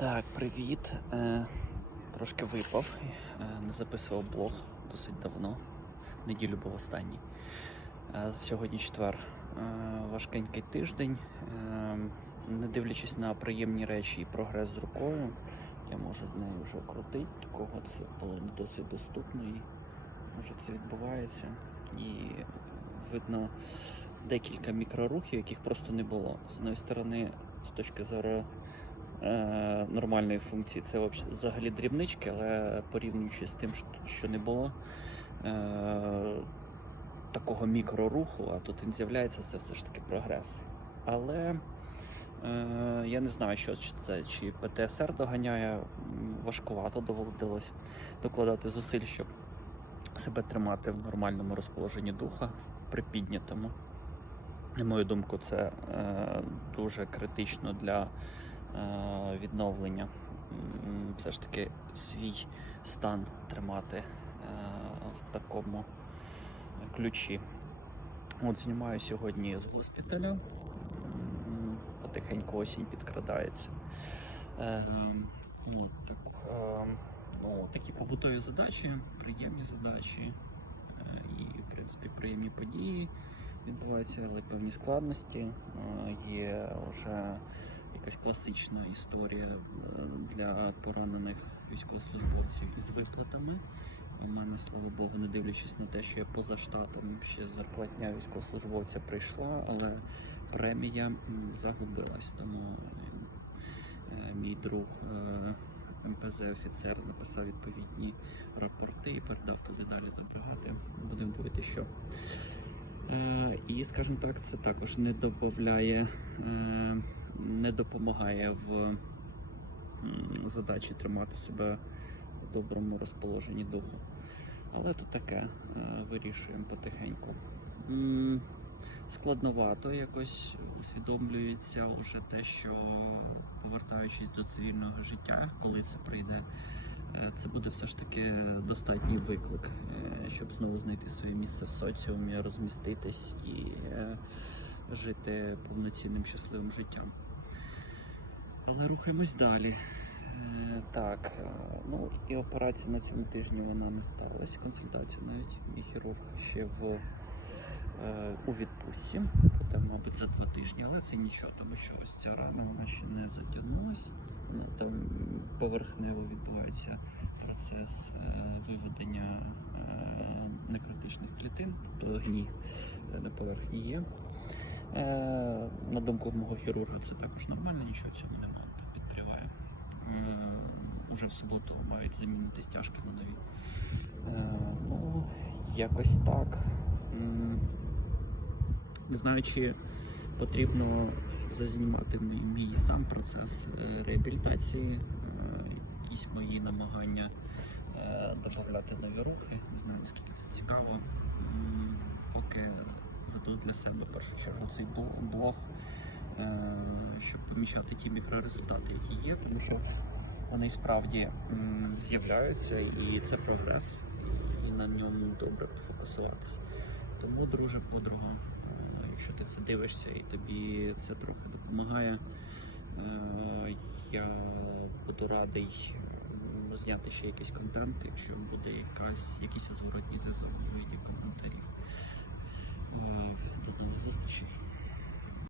Так, привіт. Е, трошки випав. Е, не записував блог досить давно. Неділю був останній. Е, сьогодні четвер. Е, важкенький тиждень. Е, не дивлячись на приємні речі і прогрес з рукою, я можу з нею вже крутити, кого це було не досить доступно і може це відбувається. І видно декілька мікрорухів, яких просто не було. З однієї сторони, з точки зору нормальної функції, це взагалі дрібнички, але порівнюючи з тим, що- не було е, такого мікроруху, а тут він з'являється, це все ж таки прогрес. Але е, я не знаю, що це, чи ПТСР доганяє, важкувато доводилось докладати зусиль, щоб себе тримати в нормальному розположенні духа, в припіднятому. На мою думку, це е, дуже критично для е, відновлення. Все ж таки свій стан тримати е, в такому ключі. От знімаю сьогодні з госпіталя. Потихеньку осінь підкрадається. Е, так, е, ну, такі побутові задачі, приємні задачі е, і, в принципі, приємні події відбуваються, але певні складності. Е, Є вже якась класична історія е, для поранених військовослужбовців із виплатами. У мене, слава Богу, не дивлячись на те, що я поза штатом ще зарплатня військовослужбовця прийшла, але премія загубилась. Тому е, мій друг е, МПЗ офіцер написав відповідні рапорти і передав туди далі до бригади. Будемо дивитися, що. І, скажімо так, це також не додає, не допомагає в задачі тримати себе в доброму розположенні духу. Але то таке, е, вирішуємо потихеньку. Складновато якось усвідомлюється вже те, що повертаючись до цивільного життя, коли це прийде, е, це буде все ж таки достатній виклик, е, щоб знову знайти своє місце в соціумі, розміститись і жити повноцінним щасливим життям. Але рухаємось далі. Е, Так, е, ну і операція на цьому тижні вона не сталася. Консультація навіть мій хірург ще в е, у відпустці, буде, мабуть, за два тижні, але це нічого, тому що ось ця рана вона ще не затягнулась. Е, Там поверхнево відбувається процес виведення некритичних клітин, тобто гній е, на поверхні є. Е, На думку мого хірурга, це також нормально, нічого в цьому немає, підпріває. Е, Уже в суботу мають замінити стяжки на нові. Е, Ну, якось так. Не знаю, чи потрібно зазнімати мій, сам процес реабілітації, якісь мої намагання додати нові рухи. Не знаю, наскільки це цікаво. Поки веду для себе в першу чергу цей блог, е, щоб помічати ті мікрорезультати, які є, тому що вони справді з'являються, і це прогрес, і на ньому добре пофокусуватися. Тому, друже, подруга, е, якщо ти це дивишся і тобі це трохи допомагає, е, я буду радий зняти ще якийсь контент, якщо буде якась, якийсь зворотній зв'язок у виді коментарів. Е, До нових зустрічей.